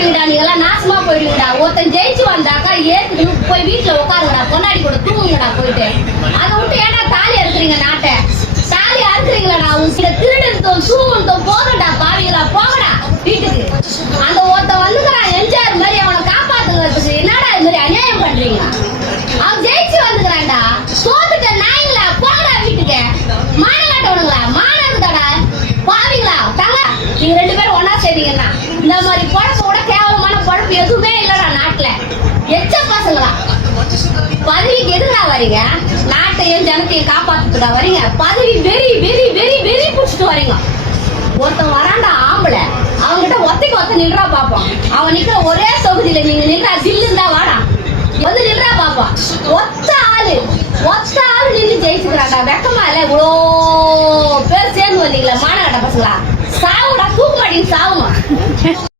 போயிடுவீங்கடா, நீங்க எல்லாம் நாசமா போயிடுவீங்கடா. ஒருத்தன் ஜெயிச்சு வந்தாக்கா ஏத்துக்கணும், போய் வீட்டுல உட்காருங்கடா, பொன்னாடி கூட தூங்குங்கடா போயிட்டு. அதை விட்டு ஏன்னா தாலி அறுக்குறீங்க நாட்டை? தாலி அறுக்குறீங்களா? உங்க திருடத்தோம் சூழ்ந்தோம் போகடா, பாவீங்களா போகடா வீட்டுக்கு. அந்த ஒருத்தன் வந்துக்கிறான் எம்ஜிஆர் மாதிரி, அவனை காப்பாத்துக்கிறதுக்கு என்னடா இது மாதிரி அநியாயம் பண்றீங்க? அவன் ஜெயிச்சு வந்துக்கிறான்டா, சோத்துட்ட நாய்ங்களா போகடா வீட்டுக்கு. மானகாட்டவனுங்களா? மானகுதாடா பாவீங்களா? தங்க நீங்க 2 பேரும் ஒன்னா செய்றீங்கன்னா இந்த மாதிரி பொழப்பு கூட கேவலமான பொழப்பு எதுவுமே இல்லடா நாட்டுல. எச்ச பசங்களா பதவிக்கு எதுடா வரீங்க? நாட்டையும் ஜனத்தையும் காப்பாத்துடா வரீங்க. பதவி வெறி வெறி வெறி வெறி புடிச்சிட்டு வரீங்க. ஒருத்தன் வராண்டா ஆம்பளை, அவங்ககிட்ட ஒத்த நின்றா பாப்போம். அவன் நிக்கிற ஒரே தொகுதியில நீங்க நின்றா தில்லு இருந்தா வாடா வந்து நின்றா பாப்போம். ஒத்த ஆளு நின்று ஜெயிச்சுக்கிறாண்டா. வெக்கமா இல்ல? இவ்வளோ பேர் சேர்ந்து வந்தீங்களா மானகட்ட பசங்களா? சாவுடா, தூக்கு மாட்டீங்க சாவுமா.